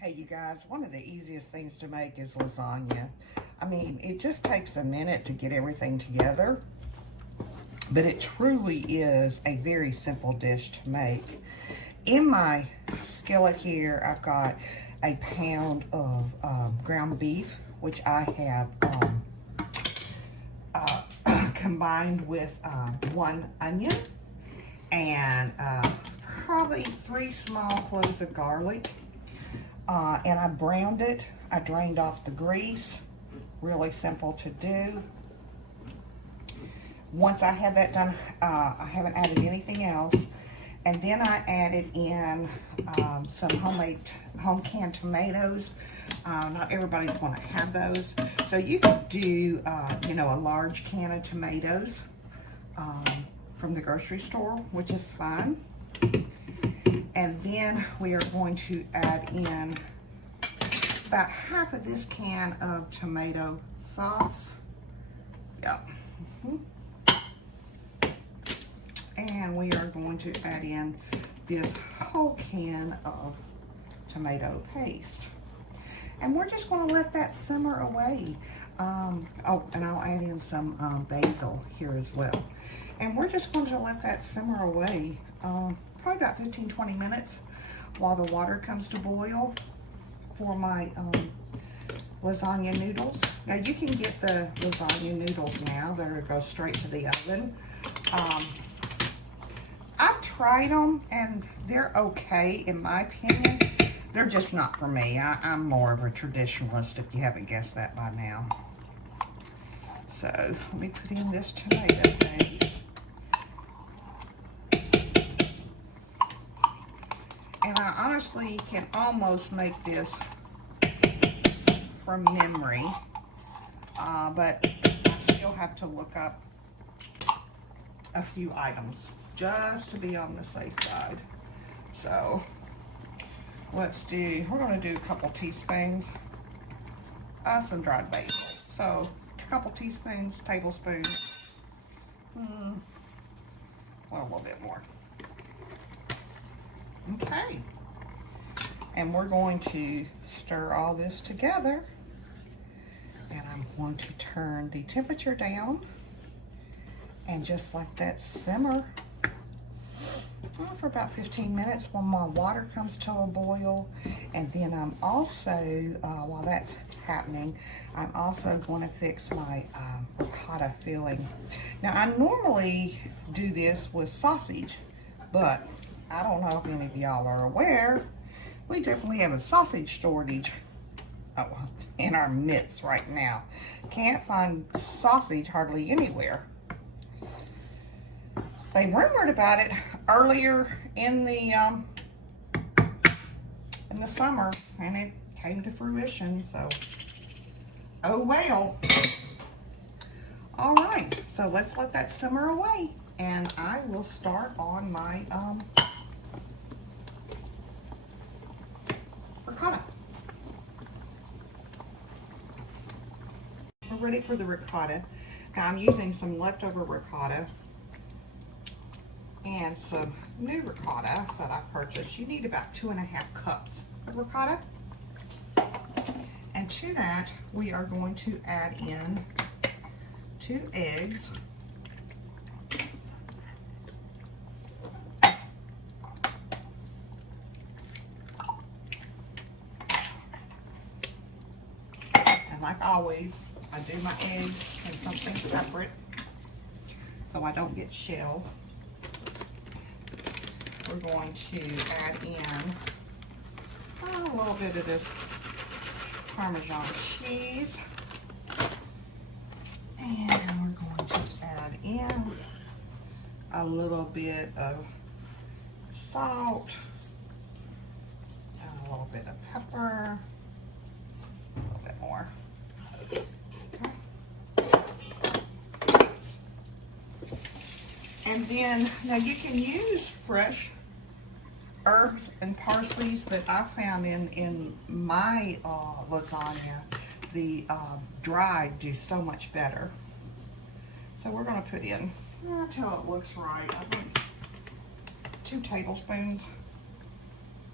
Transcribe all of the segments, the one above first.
Hey you guys, one of the easiest things to make is lasagna. I mean, it just takes a minute to get everything together, but it truly is a very simple dish to make. In my skillet here, I've got a pound of ground beef, which I have combined with one onion and probably 3 small cloves of garlic. And I browned it. I drained off the grease. Really simple to do. Once I had that done, I haven't added anything else. And then I added in some home canned tomatoes. Not everybody's going to have those. So you could do, a large can of tomatoes from the grocery store, which is fine. And then we are going to add in about half of this can of tomato sauce. Yep. And we are going to add in this whole can of tomato paste. And we're just going to let that simmer away. Oh, and I'll add in some basil here as well. And we're just going to let that simmer away. Probably about 15-20 minutes while the water comes to boil for my lasagna noodles. Now you can get the lasagna noodles now that go straight to the oven. I've tried them and they're okay in my opinion. They're just not for me. I'm more of a traditionalist if you haven't guessed that by now. So let me put in this tomato paste. And I honestly can almost make this from memory, but I still have to look up a few items just to be on the safe side. So we're going to do a couple teaspoons, some dried basil. So a couple teaspoons, tablespoons, well, a little bit more. Okay, and we're going to stir all this together, and I'm going to turn the temperature down and just let that simmer for about 15 minutes while my water comes to a boil. And then I'm also, while that's happening, I'm also going to fix my ricotta filling. Now I normally do this with sausage, but I don't know if any of y'all are aware, we definitely have a sausage shortage in our midst right now. Can't find sausage hardly anywhere. They rumored about it earlier in the summer, and it came to fruition, so oh well. All right, so let's let that simmer away, and I will start on my ricotta. We're ready for the ricotta. Now I'm using some leftover ricotta and some new ricotta that I purchased. You need about 2.5 cups of ricotta. And to that, we are going to add in 2 eggs. And like always, I do my eggs in something separate so I don't get shelled. We're going to add in a little bit of this Parmesan cheese. And we're going to add in a little bit of salt, and a little bit of pepper, a little bit more. Okay. And then, now you can use fresh herbs and parsleys, but I found in my lasagna, the dried do so much better. So we're going to put in, until it looks right, I think 2 tablespoons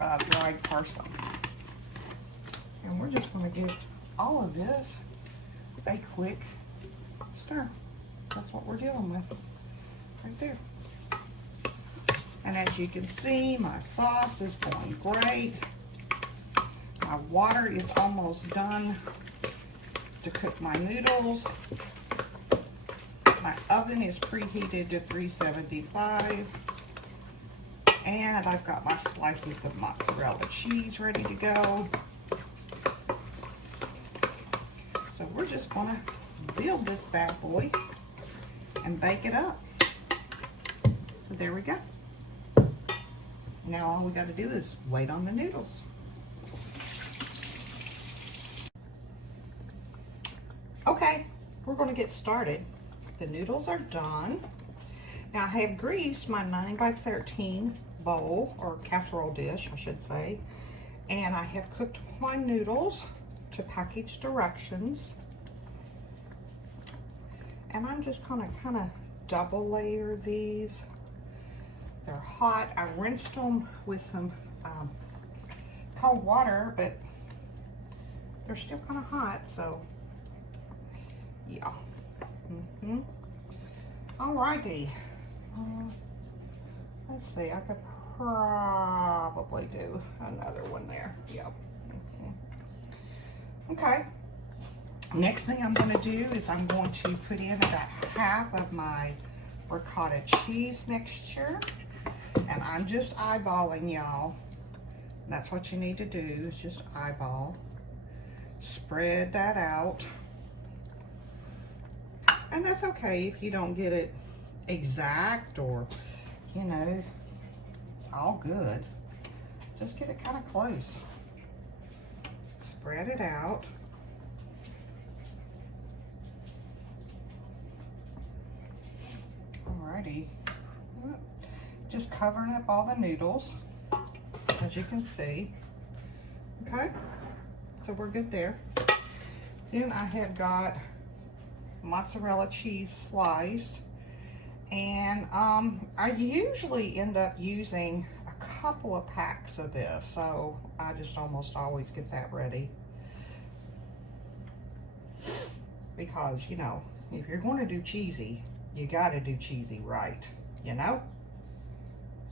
of dried parsley. we're just going to give all of this a quick stir. That's what we're dealing with right there. And as you can see, my sauce is going great. My water is almost done to cook my noodles. My oven is preheated to 375. And I've got my slices of mozzarella cheese ready to go. So we're just gonna build this bad boy and bake it up. So there we go. Now all we gotta do is wait on the noodles. Okay, we're gonna get started. The noodles are done. Now I have greased my 9x13 bowl, or casserole dish, I should say. And I have cooked my noodles to package directions. And I'm just gonna kind of double layer these. They're hot. I rinsed them with some cold water, but they're still kind of hot, so yeah. Alrighty. Let's see, I could probably do another one there. Yep. Okay. Next thing I'm going to do is I'm going to put in about half of my ricotta cheese mixture. And I'm just eyeballing, y'all. That's what you need to do, is just eyeball. Spread that out. And that's okay if you don't get it exact, or, you know, it's all good. Just get it kind of close. Spread it out. Alrighty. Just covering up all the noodles, as you can see. Okay, so we're good there. Then I have got mozzarella cheese sliced, and I usually end up using a couple of packs of this, so I just almost always get that ready, because, you know, if you're going to do cheesy, you got to do cheesy right, you know.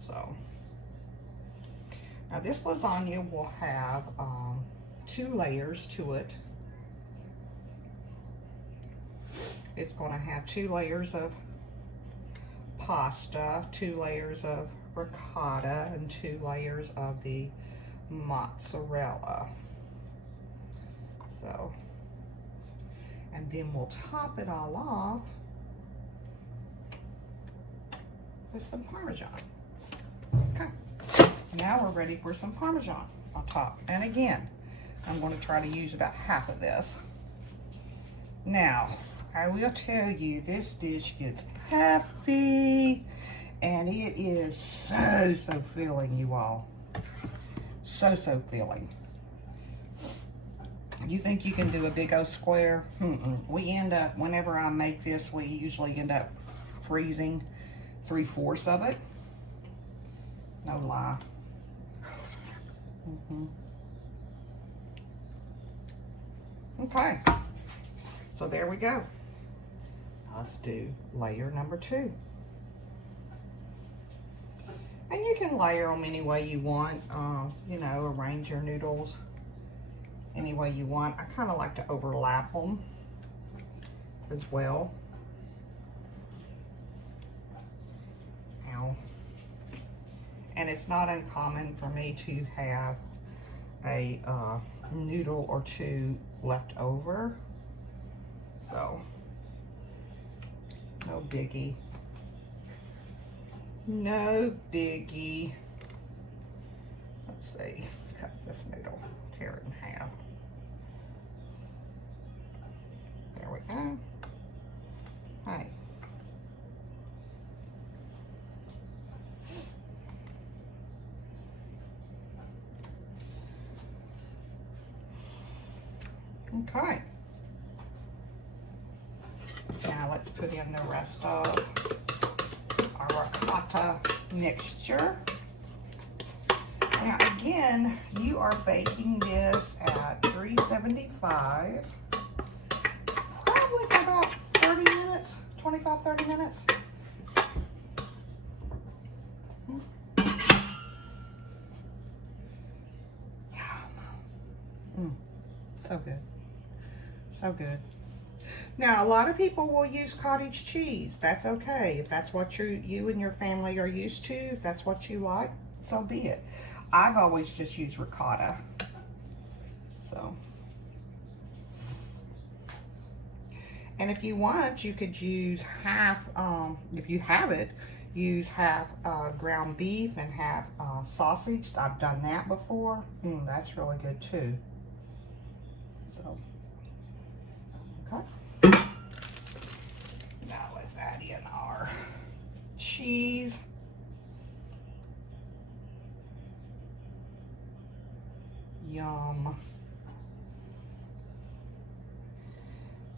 So now this lasagna will have 2 layers to it. It's going to have 2 layers of pasta, 2 layers of ricotta, and 2 layers of the mozzarella. So, and then we'll top it all off with some Parmesan. Okay, now we're ready for some Parmesan on top. And again, I'm going to try to use about half of this. Now, I will tell you, this dish gets heavy, and it is so filling, you all. So filling. You think you can do a big old square? We end up, whenever I make this, we usually end up freezing 3/4 of it. No lie. Okay, so there we go. Let's do layer number 2. And you can layer them any way you want, you know, arrange your noodles any way you want. I kind of like to overlap them as well. Ow. And it's not uncommon for me to have a noodle or 2 left over. So, no biggie. No biggie. Let's see, cut this noodle, tear it in half. There we go. Hey. Okay. Now let's put in the rest of our ricotta mixture. Now again, you are baking this at 375, probably for about 30 minutes, 25, 30 minutes. So good. So good. Now, a lot of people will use cottage cheese. That's okay. If that's what you and your family are used to, if that's what you like, so be it. I've always just used ricotta. So. And if you want, you could use half, if you have it, use half ground beef and half sausage. I've done that before. That's really good too. So, okay. Now let's add in our cheese. Yum.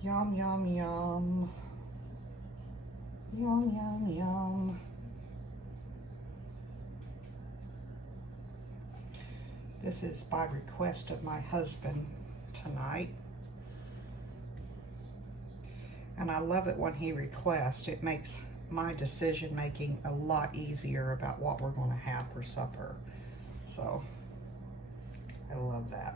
Yum, yum, yum. Yum, yum, yum. This is by request of my husband tonight. And I love it when he requests. It makes my decision making a lot easier about what we're going to have for supper. So, I love that.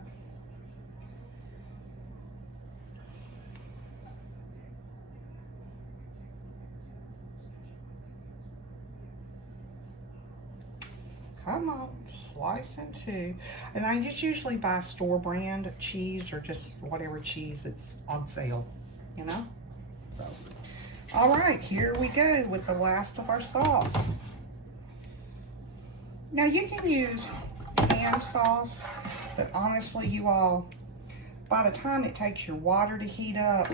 Come on, slice in two. And I just usually buy store brand cheese or just whatever cheese that's on sale, you know? So, all right, here we go with the last of our sauce. Now you can use canned sauce, but honestly, you all, by the time it takes your water to heat up,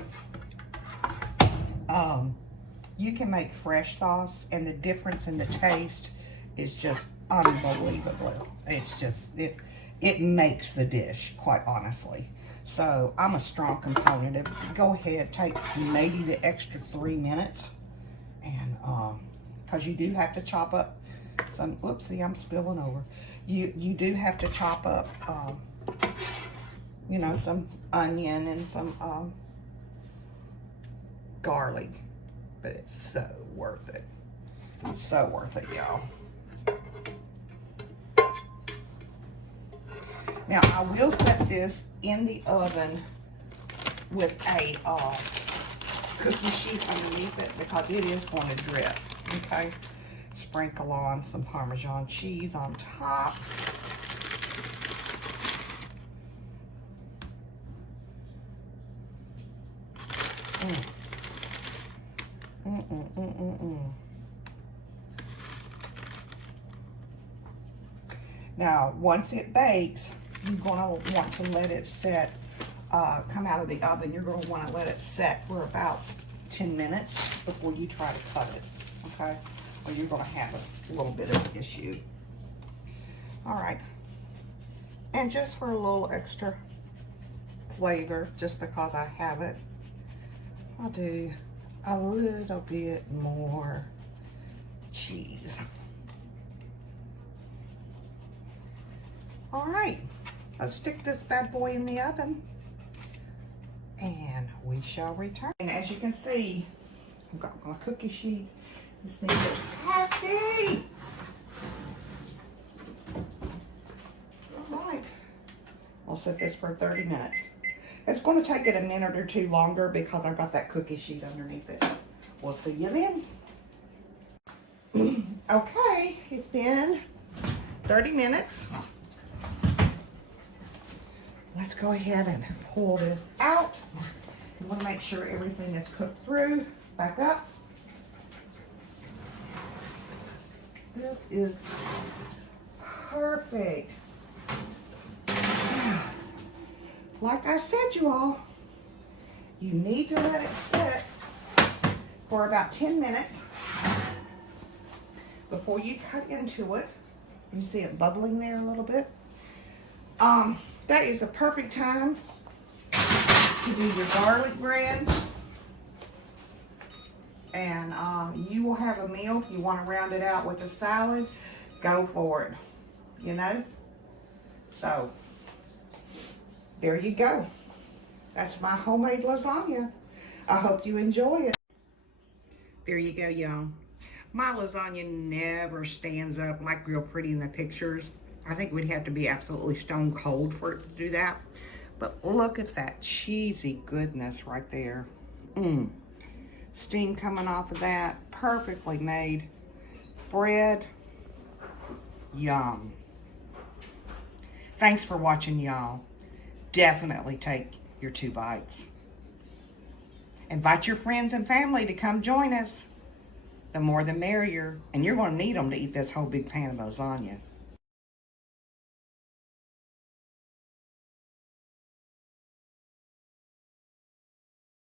you can make fresh sauce, and the difference in the taste is just unbelievable. It's just, it makes the dish, quite honestly. So I'm a strong component of, go ahead, take maybe the extra 3 minutes, and because you do have to chop up some, whoopsie, I'm spilling over. You do have to chop up, you know, some onion and some garlic, but it's so worth it. It's so worth it, y'all. Now, I will set this in the oven with a cookie sheet underneath it because it is going to drip, okay? Sprinkle on some Parmesan cheese on top. Now, once it bakes, you're going to want to let it set, come out of the oven. You're going to want to let it set for about 10 minutes before you try to cut it, okay? Or you're going to have a little bit of an issue. All right. And just for a little extra flavor, just because I have it, I'll do a little bit more cheese. All right, let's stick this bad boy in the oven and we shall return. And as you can see, I've got my cookie sheet. This thing is happy. All right, I'll set this for 30 minutes. It's going to take it a minute or two longer because I've got that cookie sheet underneath it. We'll see you then. Okay, it's been 30 minutes. Let's go ahead and pull this out. You want to make sure everything is cooked through. Back up. This is perfect. Like I said, you all, you need to let it sit for about 10 minutes before you cut into it. You see it bubbling there a little bit. That is the perfect time to do your garlic bread. And you will have a meal. If you want to round it out with a salad, go for it. You know? So, there you go. That's my homemade lasagna. I hope you enjoy it. There you go, y'all. My lasagna never stands up like real pretty in the pictures. I think we'd have to be absolutely stone cold for it to do that. But look at that cheesy goodness right there. Steam coming off of that. Perfectly made. Bread. Yum. Thanks for watching, y'all. Definitely take your 2 bites. Invite your friends and family to come join us. The more the merrier. And you're going to need them to eat this whole big pan of lasagna.